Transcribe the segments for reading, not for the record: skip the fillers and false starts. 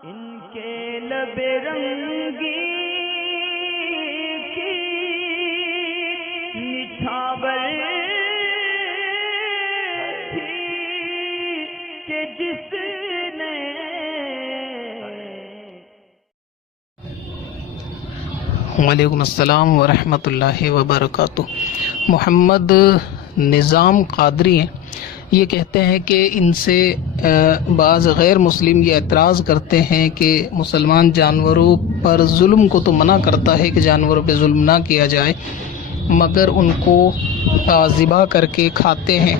इनके लबे रंगी की निछावर थी कि जिसने वालेकुम अस्सलाम वरहमतुल्लाहि वबरकातुह। मोहम्मद निज़ाम क़ादरी हैं। ये कहते हैं कि इनसे बाज़ गैर मुस्लिम ये एतराज़ करते हैं कि मुसलमान जानवरों पर जुल्म को तो मना करता है कि जानवरों पे जुल्म ना किया जाए, मगर उनको ज़िबा करके खाते हैं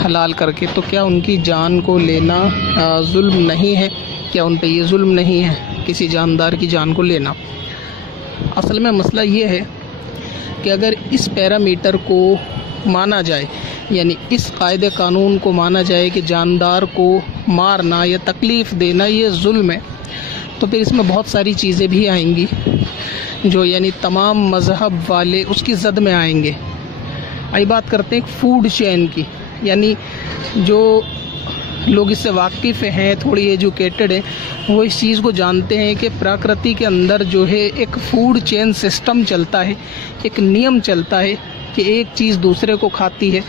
हलाल करके। तो क्या उनकी जान को लेना जुल्म नहीं है? क्या उन पे ये जुल्म नहीं है किसी जानदार की जान को लेना? असल में मसला ये है कि अगर इस पैरामीटर को माना जाए, यानी इस कायदे कानून को माना जाए कि जानदार को मारना या तकलीफ़ देना ये जुल्म है, तो फिर इसमें बहुत सारी चीज़ें भी आएंगी जो यानी तमाम मज़हब वाले उसकी ज़द में आएंगे। आई बात करते हैं फूड चेन की, यानी जो लोग इससे वाकिफ़ हैं, थोड़ी एजुकेटेड हैं, वो इस चीज़ को जानते हैं कि प्रकृति के अंदर जो है एक फूड चेन सिस्टम चलता है, एक नियम चलता है कि एक चीज़ दूसरे को खाती है,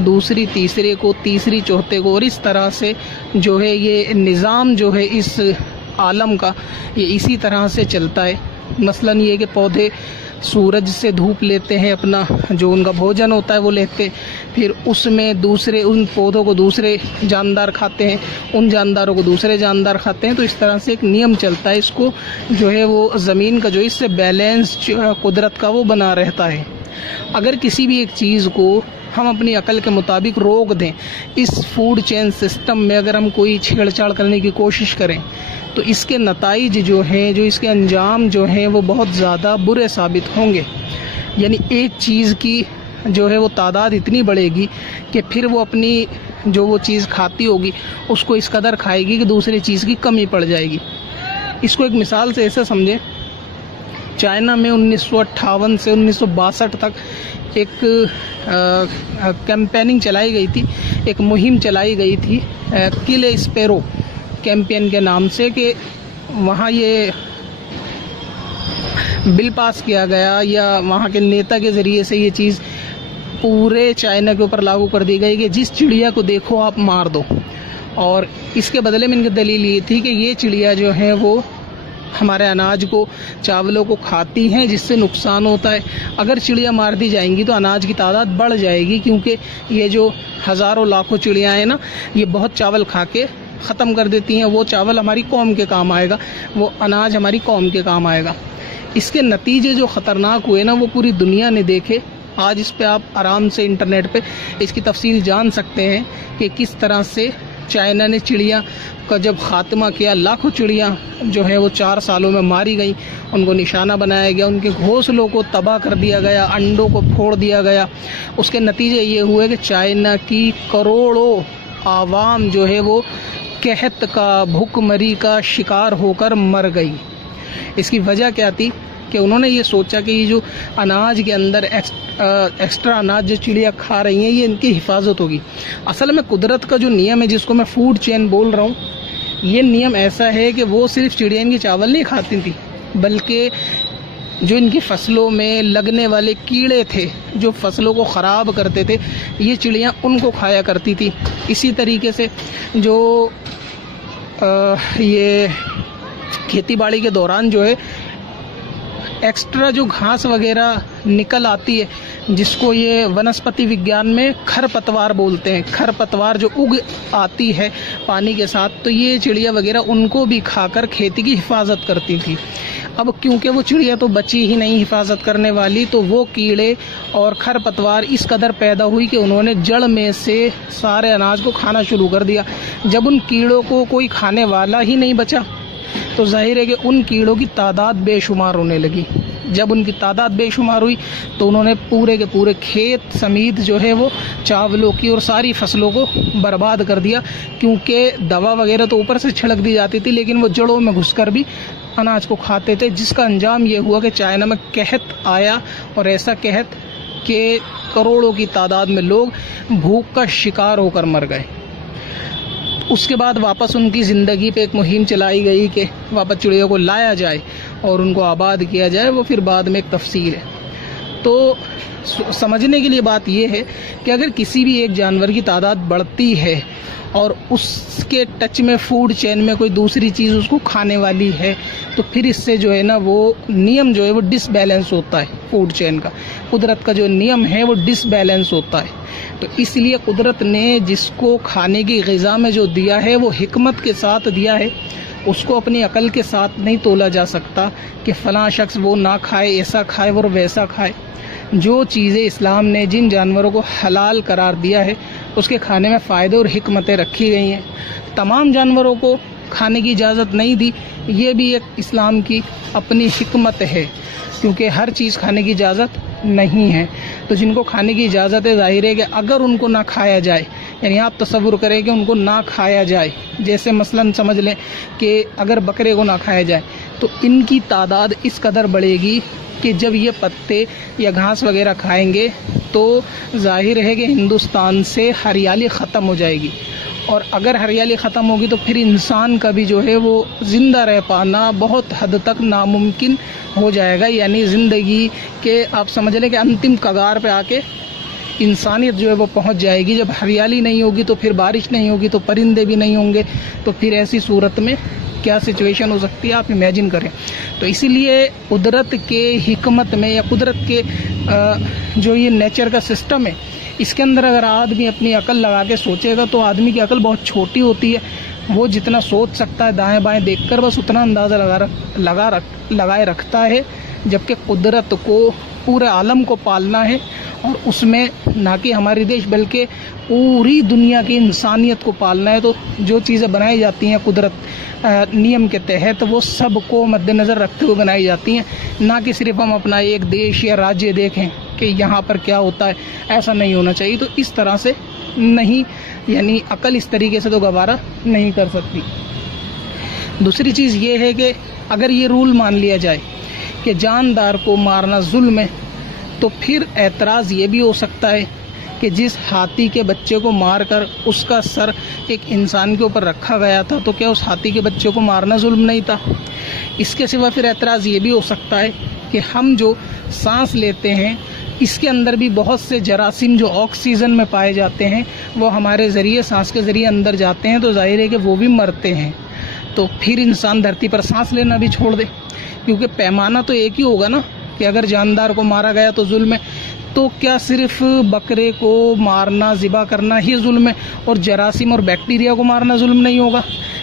दूसरी तीसरे को, तीसरी चौथे को, और इस तरह से जो है ये निज़ाम जो है इस आलम का ये इसी तरह से चलता है। मसलन ये कि पौधे सूरज से धूप लेते हैं, अपना जो उनका भोजन होता है वो लेते, फिर उसमें दूसरे उन पौधों को दूसरे जानदार खाते हैं, उन जानदारों को दूसरे जानदार खाते हैं। तो इस तरह से एक नियम चलता है, इसको जो है वो ज़मीन का जो इससे बैलेंस कुदरत का वो बना रहता है। अगर किसी भी एक चीज़ को हम अपनी अकल के मुताबिक रोक दें, इस फूड चेन सिस्टम में अगर हम कोई छेड़छाड़ करने की कोशिश करें, तो इसके नताइज जो हैं, जो इसके अंजाम जो हैं, वो बहुत ज़्यादा बुरे साबित होंगे। यानी एक चीज़ की जो है वो तादाद इतनी बढ़ेगी कि फिर वो अपनी जो वो चीज़ खाती होगी उसको इस कदर खाएगी कि दूसरी चीज़ की कमी पड़ जाएगी। इसको एक मिसाल से ऐसे समझें, चाइना में 1958 से 1962 तक एक कैंपेनिंग चलाई गई थी, एक मुहिम चलाई गई थी किल ए स्पैरो कैंपेन के नाम से, कि वहाँ ये बिल पास किया गया या वहाँ के नेता के ज़रिए से ये चीज़ पूरे चाइना के ऊपर लागू कर दी गई कि जिस चिड़िया को देखो आप मार दो। और इसके बदले में इनकी दलील ये थी कि ये चिड़िया जो है वो हमारे अनाज को, चावलों को खाती हैं, जिससे नुकसान होता है। अगर चिड़िया मार दी जाएंगी तो अनाज की तादाद बढ़ जाएगी, क्योंकि ये जो हज़ारों लाखों चिड़ियाँ हैं ना, ये बहुत चावल खा के ख़त्म कर देती हैं। वो चावल हमारी कौम के काम आएगा, वो अनाज हमारी कौम के काम आएगा। इसके नतीजे जो ख़तरनाक हुए ना, वो पूरी दुनिया ने देखे। आज इस पे आप आराम से इंटरनेट पे इसकी तफसील जान सकते हैं कि किस तरह से चाइना ने चिड़िया का जब ख़ात्मा किया। लाखों चिड़िया जो है वो 4 सालों में मारी गई, उनको निशाना बनाया गया, उनके घोंसलों को तबाह कर दिया गया, अंडों को फोड़ दिया गया। उसके नतीजे ये हुए कि चाइना की करोड़ों आवाम जो है वो कहत का, भूखमरी का शिकार होकर मर गई। इसकी वजह क्या थी कि उन्होंने ये सोचा कि ये जो अनाज के अंदर एक्स्ट्रा अनाज जो चिड़िया खा रही हैं, ये इनकी हिफाजत होगी। असल में कुदरत का जो नियम है, जिसको मैं फूड चेन बोल रहा हूँ, ये नियम ऐसा है कि वो सिर्फ चिड़िया इनकी चावल नहीं खाती थी, बल्कि जो इनकी फसलों में लगने वाले कीड़े थे, जो फसलों को ख़राब करते थे, ये चिड़िया उनको खाया करती थी। इसी तरीके से जो ये खेती बाड़ी के दौरान जो है एक्स्ट्रा जो घास वगैरह निकल आती है, जिसको ये वनस्पति विज्ञान में खरपतवार बोलते हैं, खरपतवार जो उग आती है पानी के साथ, तो ये चिड़िया वगैरह उनको भी खाकर खेती की हिफाजत करती थी। अब क्योंकि वो चिड़िया तो बची ही नहीं हिफाजत करने वाली, तो वो कीड़े और खरपतवार इस कदर पैदा हुई कि उन्होंने जड़ में से सारे अनाज को खाना शुरू कर दिया। जब उन कीड़ों को कोई खाने वाला ही नहीं बचा, तो जाहिर है कि उन कीड़ों की तादाद बेशुमार होने लगी। जब उनकी तादाद बेशुमार हुई तो उन्होंने पूरे के पूरे खेत समेत जो है वो चावलों की और सारी फसलों को बर्बाद कर दिया, क्योंकि दवा वगैरह तो ऊपर से छिड़क दी जाती थी, लेकिन वो जड़ों में घुसकर भी अनाज को खाते थे, जिसका अंजाम ये हुआ कि चाइना में कहत आया, और ऐसा कहत कि करोड़ों की तादाद में लोग भूख का शिकार होकर मर गए। उसके बाद वापस उनकी ज़िंदगी पे एक मुहिम चलाई गई कि वापस चिड़ियों को लाया जाए और उनको आबाद किया जाए, वो फिर बाद में एक तफसीर है। तो समझने के लिए बात यह है कि अगर किसी भी एक जानवर की तादाद बढ़ती है और उसके टच में फूड चेन में कोई दूसरी चीज़ उसको खाने वाली है, तो फिर इससे जो है ना वो नियम जो है वो डिसबैलेंस होता है। फूड चेन का कुदरत का जो नियम है वो डिसबैलेंस होता है। तो इसलिए कुदरत ने जिसको खाने की ग़िज़ा में जो दिया है वो हिकमत के साथ दिया है, उसको अपनी अकल के साथ नहीं तोला जा सकता कि फ़लाँ शख्स वो ना खाए, ऐसा खाए और वैसा खाए। जो चीज़ें इस्लाम ने जिन जानवरों को हलाल करार दिया है उसके खाने में फ़ायदे और हिकमतें रखी गई हैं। तमाम जानवरों को खाने की इजाज़त नहीं दी, ये भी एक इस्लाम की अपनी हिकमत है, क्योंकि हर चीज़ खाने की इजाज़त नहीं है। तो जिनको खाने की इजाज़त है, ज़ाहिर है कि अगर उनको ना खाया जाए, यानी आप तसव्वुर करें कि उनको ना खाया जाए, जैसे मसलन समझ लें कि अगर बकरे को ना खाया जाए तो इनकी तादाद इस कदर बढ़ेगी कि जब ये पत्ते या घास वगैरह खाएंगे तो जाहिर है कि हिंदुस्तान से हरियाली ख़त्म हो जाएगी, और अगर हरियाली ख़त्म होगी तो फिर इंसान का भी जो है वो ज़िंदा रह पाना बहुत हद तक नामुमकिन हो जाएगा। यानी ज़िंदगी के आप समझ लें कि अंतिम कगार पे आके इंसानियत जो है वो पहुंच जाएगी। जब हरियाली नहीं होगी तो फिर बारिश नहीं होगी, तो परिंदे भी नहीं होंगे, तो फिर ऐसी सूरत में क्या सिचुएशन हो सकती है आप इमेजिन करें। तो इसीलिए कुदरत के हिकमत में या कुदरत के जो ये नेचर का सिस्टम है, इसके अंदर अगर आदमी अपनी अकल लगा के सोचेगा तो आदमी की अकल बहुत छोटी होती है। वो जितना सोच सकता है दाएं बाएं देखकर बस उतना अंदाज़ा लगाए रखता है, जबकि कुदरत को पूरे आलम को पालना है, और उसमें ना कि हमारी देश बल्कि पूरी दुनिया की इंसानियत को पालना है। तो जो चीज़ें बनाई जाती हैं कुदरत नियम के तहत, तो वो सब को मद्देनज़र रखते हुए बनाई जाती हैं, ना कि सिर्फ हम अपना एक देश या राज्य देखें कि यहाँ पर क्या होता है। ऐसा नहीं होना चाहिए। तो इस तरह से नहीं, यानी अकल इस तरीके से तो गवारा नहीं कर सकती। दूसरी चीज़ ये है कि अगर ये रूल मान लिया जाए कि जानदार को मारना जुल्म है, तो फिर एतराज़ ये भी हो सकता है कि जिस हाथी के बच्चे को मारकर उसका सर एक इंसान के ऊपर रखा गया था, तो क्या उस हाथी के बच्चे को मारना जुल्म नहीं था। इसके सिवा फिर एतराज़ ये भी हो सकता है कि हम जो सांस लेते हैं इसके अंदर भी बहुत से जरासीम जो ऑक्सीजन में पाए जाते हैं वो हमारे ज़रिए सांस के ज़रिए अंदर जाते हैं, तो जाहिर है कि वो भी मरते हैं। तो फिर इंसान धरती पर सांस लेना भी छोड़ दे, क्योंकि पैमाना तो एक ही होगा ना कि अगर जानदार को मारा गया तो जुल्म है, तो क्या सिर्फ बकरे को मारना ज़िबा करना ही जुल्म है और जरासीम और बैक्टीरिया को मारना जुल्म नहीं होगा?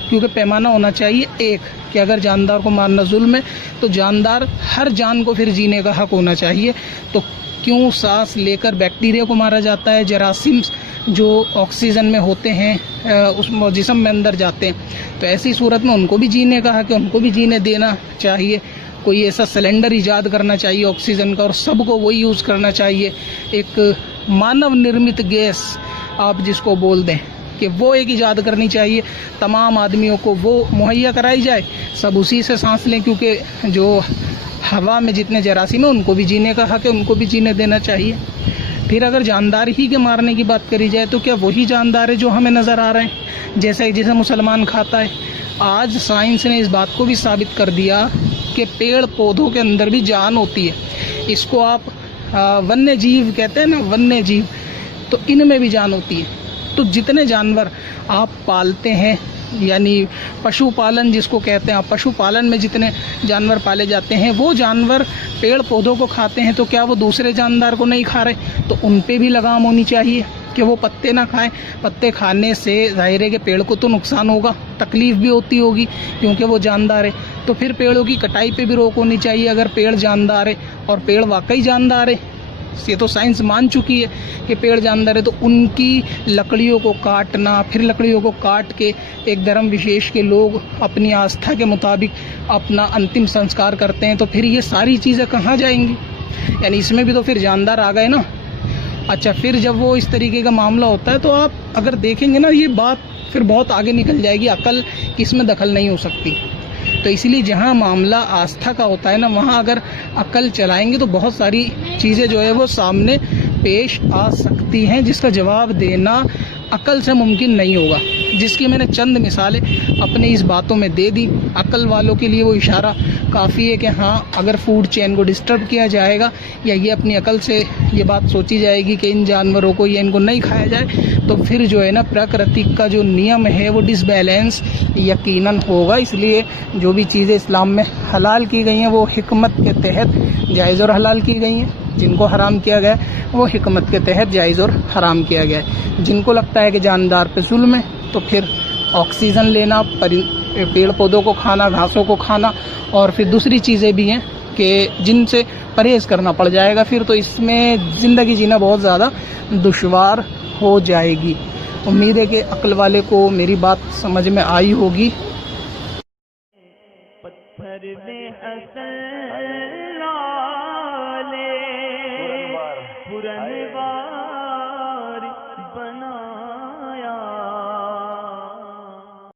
क्योंकि पैमाना होना चाहिए एक कि अगर जानदार को मारना जुल्म है तो जानदार हर जान को फिर जीने का हक होना चाहिए। तो क्यों सांस लेकर बैक्टीरिया को मारा जाता है, जरासीम जो ऑक्सीजन में होते हैं उस जिस्म में अंदर जाते हैं, तो ऐसी सूरत में उनको भी जीने का हक है, उनको भी जीने देना चाहिए। कोई ऐसा सिलेंडर इजाद करना चाहिए ऑक्सीजन का और सबको वही यूज़ करना चाहिए। एक मानव निर्मित गैस आप जिसको बोल दें कि वो एक इजाद करनी चाहिए, तमाम आदमियों को वो मुहैया कराई जाए, सब उसी से सांस लें, क्योंकि जो हवा में जितने जरासीम हैं उनको भी जीने का हक है, उनको भी जीने देना चाहिए। फिर अगर जानदार ही के मारने की बात करी जाए तो क्या वही जानदार है जो हमें नज़र आ रहे हैं, जैसे मुसलमान खाता है। आज साइंस ने इस बात को भी साबित कर दिया कि पेड़ पौधों के अंदर भी जान होती है। इसको आप वन्य जीव कहते हैं ना, वन्य जीव, तो इनमें भी जान होती है। तो जितने जानवर आप पालते हैं, यानी पशुपालन जिसको कहते हैं, आप पशुपालन में जितने जानवर पाले जाते हैं वो जानवर पेड़ पौधों को खाते हैं, तो क्या वो दूसरे जानदार को नहीं खा रहे? तो उन पे भी लगाम होनी चाहिए कि वो पत्ते ना खाएं। पत्ते खाने से जाहिर है कि पेड़ को तो नुकसान होगा, तकलीफ़ भी होती होगी क्योंकि वो जानदार है। तो फिर पेड़ों की कटाई पे भी रोक होनी चाहिए अगर पेड़ जानदार है, और पेड़ वाकई जानदार है, ये तो साइंस मान चुकी है कि पेड़ जानदार है। तो उनकी लकड़ियों को काटना, फिर लकड़ियों को काट के एक धर्म विशेष के लोग अपनी आस्था के मुताबिक अपना अंतिम संस्कार करते हैं, तो फिर ये सारी चीज़ें कहाँ जाएंगी? यानी इसमें भी तो फिर जानदार आ गए ना। अच्छा, फिर जब वो इस तरीके का मामला होता है तो आप अगर देखेंगे ना, ये बात फिर बहुत आगे निकल जाएगी, अकल इसमें दखल नहीं हो सकती। तो इसीलिए जहाँ मामला आस्था का होता है ना, वहाँ अगर अकल चलाएंगे तो बहुत सारी चीज़ें जो है वो सामने पेश आ सकती हैं जिसका जवाब देना अकल से मुमकिन नहीं होगा। जिसकी मैंने चंद मिसालें अपने इस बातों में दे दी। अक्ल वालों के लिए वो इशारा काफ़ी है कि हाँ, अगर फूड चेन को डिस्टर्ब किया जाएगा या ये अपनी अकल से ये बात सोची जाएगी कि इन जानवरों को या इनको नहीं खाया जाए, तो फिर जो है ना प्रकृति का जो नियम है वो डिसबैलेंस यकीनन होगा। इसलिए जो भी चीज़ें इस्लाम में हलाल की गई हैं वो हिकमत के तहत जायज़ और हलाल की गई हैं। जिनको हराम किया गया है वो हिकमत के तहत जायज़ और हराम किया गया है। जिनको लगता है कि जानदार पे जुल्म है तो फिर ऑक्सीजन लेना, पेड़ पौधों को खाना, घासों को खाना और फिर दूसरी चीज़ें भी हैं कि जिनसे परहेज़ करना पड़ जाएगा। फिर तो इसमें ज़िंदगी जीना बहुत ज़्यादा दुश्वार हो जाएगी। उम्मीद है कि अक्ल वाले को मेरी बात समझ में आई होगी।